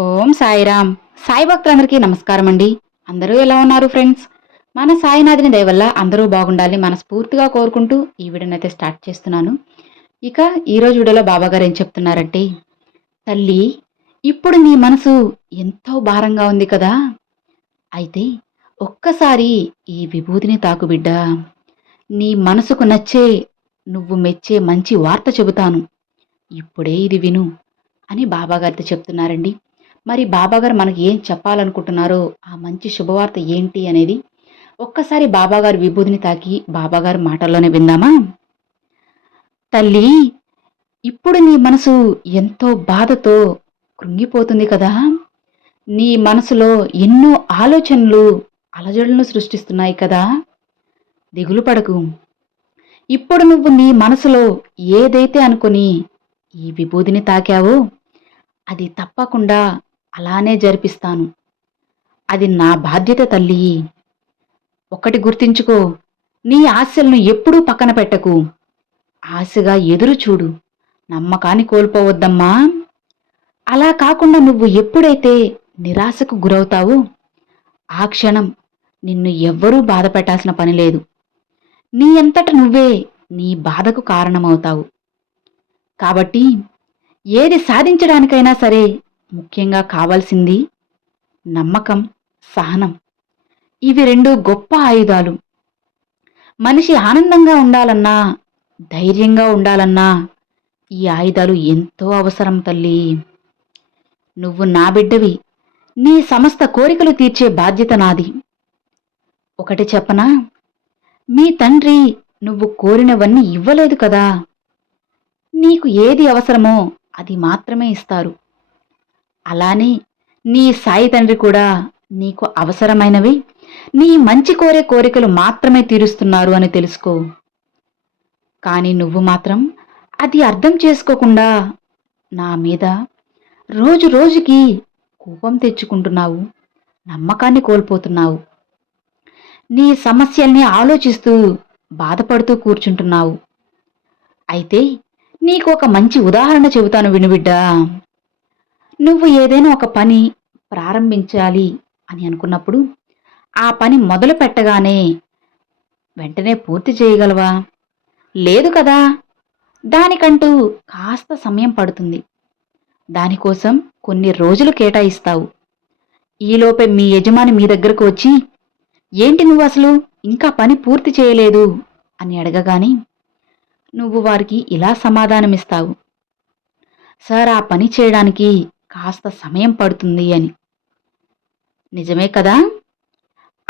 ఓం సాయిరామ్. సాయి భక్తులందరికీ నమస్కారం అండి అందరూ ఎలా ఉన్నారు ఫ్రెండ్స్? మన సాయినాథిని దయవల్ల అందరూ బాగుండాలి మనస్ఫూర్తిగా కోరుకుంటూ ఈ వీడియోని అయితే స్టార్ట్ చేస్తున్నాను. ఇక ఈరోజు వీడియోలో బాబాగారు ఏం చెప్తున్నారంటే తల్లి ఇప్పుడు నీ మనసు ఎంతో భారంగా ఉంది కదా. అయితే ఒక్కసారి ఈ విభూతిని తాకు బిడ్డ. నీ మనసుకు నచ్చే నువ్వు మెచ్చే మంచి వార్త చెబుతాను. ఇప్పుడే ఇది విను అని బాబాగారితో చెప్తున్నారండి. మరి బాబాగారు మనకి ఏం చెప్పాలనుకుంటున్నారో ఆ మంచి శుభవార్త ఏంటి అనేది ఒక్కసారి బాబాగారు విభూతిని తాకి బాబాగారి మాటల్లోనే విందామా? తల్లి ఇప్పుడు నీ మనసు ఎంతో బాధతో కృంగిపోతుంది కదా. నీ మనసులో ఎన్నో ఆలోచనలు అలజడులను సృష్టిస్తున్నాయి కదా. దిగులు పడకు. ఇప్పుడు నువ్వు నీ మనసులో ఏదైతే అనుకుని ఈ విభూతిని తాకావో అది తప్పకుండా అలానే జరిపిస్తాను. అది నా బాధ్యత తల్లి. ఒకటి గుర్తించుకో నీ ఆశలను ఎప్పుడూ పక్కన పెట్టకు. ఆశగా ఎదురు చూడు నమ్మకాన్ని కోల్పోవద్దమ్మా. అలా కాకుండా నువ్వు ఎప్పుడైతే నిరాశకు గురవుతావో ఆ క్షణం నిన్ను ఎవ్వరూ బాధ పెట్టాల్సిన పని లేదు. నీ అంతట నువ్వే నీ బాధకు కారణమవుతావు. కాబట్టి ఏది సాధించడానికైనా సరే ముఖ్యంగా కావాల్సింది నమ్మకం సహనం. ఇవి రెండు గొప్ప ఆయుధాలు. మనిషి ఆనందంగా ఉండాలన్నా ధైర్యంగా ఉండాలన్నా ఈ ఆయుధాలు ఎంతో అవసరం తల్లి. నువ్వు నా బిడ్డవి. నీ సమస్త కోరికలు తీర్చే బాధ్యత నాది. ఒకటి చెప్పనా? మీ తండ్రి నువ్వు కోరినవన్నీ ఇవ్వలేదు కదా. నీకు ఏది అవసరమో అది మాత్రమే ఇస్తారు. అలానే నీ సాయి తండ్రి కూడా నీకు అవసరమైనవి. నీ మంచి కోరే కోరికలు మాత్రమే తీరుస్తున్నారు అని తెలుసుకో. కానీ నువ్వు మాత్రం అది అర్థం చేసుకోకుండా నా మీద రోజు రోజుకి కోపం తెచ్చుకుంటున్నావు నమ్మకాన్ని కోల్పోతున్నావు. నీ సమస్యల్ని ఆలోచిస్తూ బాధపడుతూ కూర్చుంటున్నావు. అయితే నీకు ఒక మంచి ఉదాహరణ చెబుతాను వినుబిడ్డా నువ్వు ఏదైనా ఒక పని ప్రారంభించాలి అని అనుకున్నప్పుడు ఆ పని మొదలు పెట్టగానే వెంటనే పూర్తి చేయగలవా? లేదు కదా. దానికంటూ కాస్త సమయం పడుతుంది. దానికోసం కొన్ని రోజులు కేటాయిస్తావు. ఈలోపే మీ యజమాని మీ దగ్గరకు వచ్చి ఏంటి నువ్వు అసలు ఇంకా పని పూర్తి చేయలేదు? అని అడగగాని నువ్వు వారికి ఇలా సమాధానమిస్తావు. సార్ ఆ పని చేయడానికి కాస్త సమయం పడుతుంది అని. నిజమే కదా?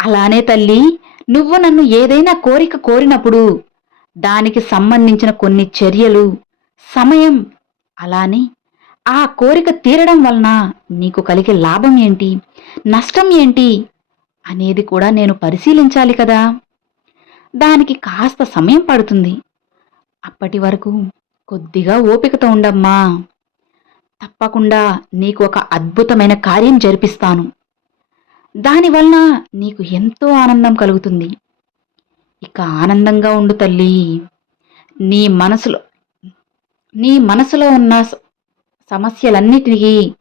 అలానే తల్లి నువ్వు నన్ను ఏదైనా కోరిక కోరినప్పుడు దానికి సంబంధించిన కొన్ని చర్యలు సమయం అలానే ఆ కోరిక తీరడం వలన నీకు కలిగే లాభం ఏంటి? నష్టం ఏంటి? అనేది కూడా నేను పరిశీలించాలి కదా? దానికి కాస్త సమయం పడుతుంది. అప్పటి వరకు కొద్దిగా ఓపికతో ఉండమ్మా. తప్పకుండా నీకు ఒక అద్భుతమైన కార్యం జరిపిస్తాను. దానివలన నీకు ఎంతో ఆనందం కలుగుతుంది. ఇక ఆనందంగా ఉండు తల్లి. నీ మనసులో నీ మనసులో ఉన్న స- సమస్యలన్నిటికీ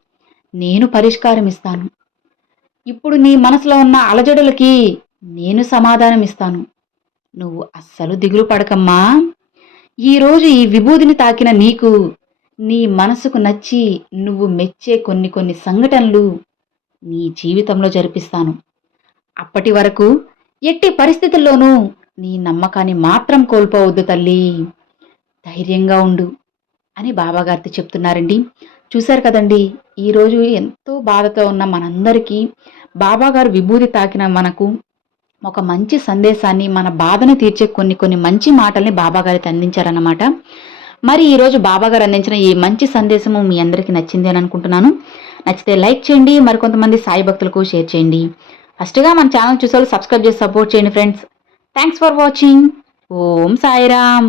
నేను పరిష్కారం ఇస్తాను ఇప్పుడు నీ మనసులో ఉన్న అలజడులకి నేను సమాధానం ఇస్తాను నువ్వు అస్సలు దిగులు పడకమ్మా. ఈరోజు ఈ విభూదిని తాకిన నీకు నీ మనసుకు నచ్చి నువ్వు మెచ్చే కొన్ని కొన్ని సంఘటనలు నీ జీవితంలో జరిపిస్తాను. అప్పటి వరకు ఎట్టి పరిస్థితుల్లోనూ నీ నమ్మకాన్ని మాత్రం కోల్పోవద్దు తల్లి. ధైర్యంగా ఉండు అని బాబాగారితో చెప్తున్నారండి. చూశారు కదండి ఈరోజు ఎంతో బాధతో ఉన్న మనందరికీ బాబాగారు విభూతి తాకిన మనకు ఒక మంచి సందేశాన్ని మన బాధను తీర్చే కొన్ని కొన్ని మంచి మాటల్ని బాబాగారికి అందించారన్నమాట. మరి ఈరోజు బాబాగారు అందించిన ఈ మంచి సందేశము మీ అందరికీ నచ్చింది అని అనుకుంటున్నాను. నచ్చితే లైక్ చేయండి మరికొంతమంది సాయి భక్తులకు షేర్ చేయండి. ఫస్ట్గా మన ఛానల్ చూసే వాళ్ళు సబ్స్క్రైబ్ చేసి సపోర్ట్ చేయండి friends. Thanks for watching Om Sairam.